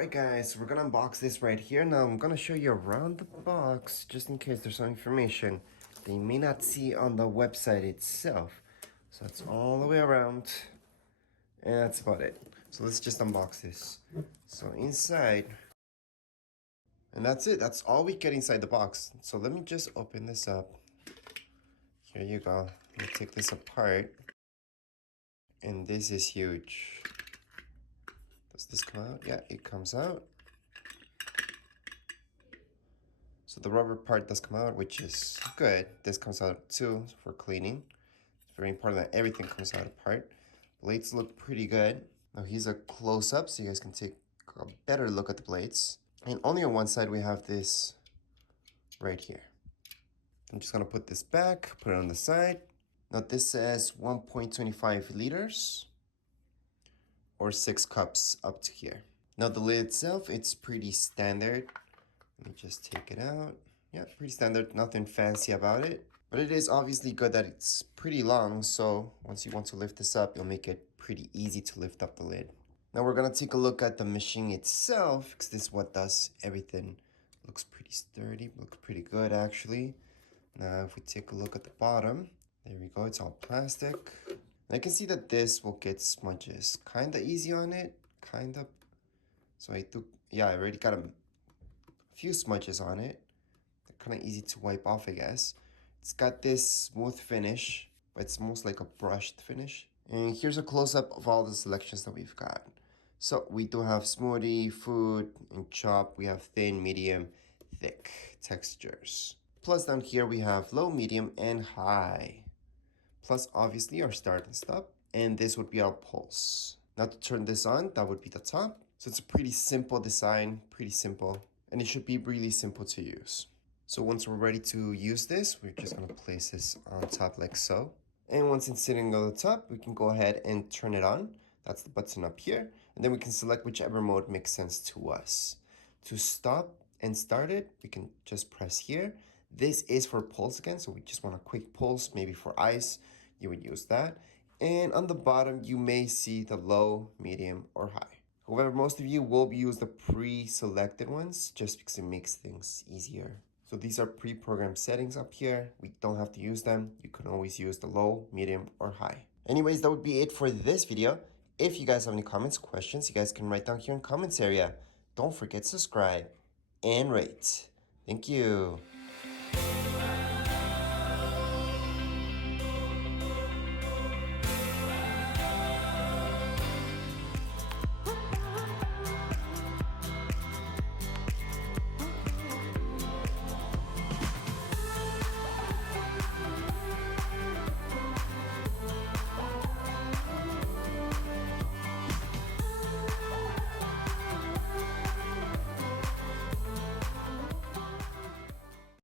Alright guys, so we're gonna unbox this right here. Now I'm gonna show you around the box just in case there's some information that you may not see on the website itself. So that's all the way around, and that's about it. So let's just unbox this. So inside, and that's it. That's all we get inside the box. So let me just open this up. Here you go. Let me take this apart. And this is huge. Does this come out? Yeah, it comes out. So the rubber part does come out, which is good. This comes out too for cleaning. It's very important that everything comes out apart. Blades look pretty good. Now here's a close-up so you guys can take a better look at the blades. And only on one side we have this right here. I'm just gonna put this back, put it on the side. Now this says 1.25 liters or 6 cups up to here. Now the lid itself, it's pretty standard. Let me just take it out. Yeah, pretty standard, nothing fancy about it. But it is obviously good that it's pretty long, so once you want to lift this up, it'll make it pretty easy to lift up the lid. Now we're gonna take a look at the machine itself, because this is what does everything. Looks pretty sturdy, looks pretty good actually. Now if we take a look at the bottom, there we go, it's all plastic. And I can see that this will get smudges kinda easy on it, kinda. So I already got a few smudges on it. They're kind of easy to wipe off, I guess. It's got this smooth finish, but it's most like a brushed finish. And here's a close-up of all the selections that we've got. So we do have smoothie, food, and chop. We have thin, medium, thick textures. Plus down here we have low, medium, and high. Plus obviously our start and stop. And this would be our pulse. Now to turn this on, that would be the top. So it's a pretty simple design, pretty simple. And it should be really simple to use. So once we're ready to use this, we're just gonna place this on top like so. And once it's sitting on the top, we can go ahead and turn it on. That's the button up here. And then we can select whichever mode makes sense to us. To stop and start it, we can just press here. This is for pulse again, so we just want a quick pulse, maybe for ice, you would use that. And on the bottom, you may see the low, medium, or high. However, most of you will use the pre-selected ones just because it makes things easier. So these are pre-programmed settings up here. We don't have to use them. You can always use the low, medium, or high. Anyways, that would be it for this video. If you guys have any comments, questions, you guys can write down here in the comments area. Don't forget to subscribe and rate. Thank you.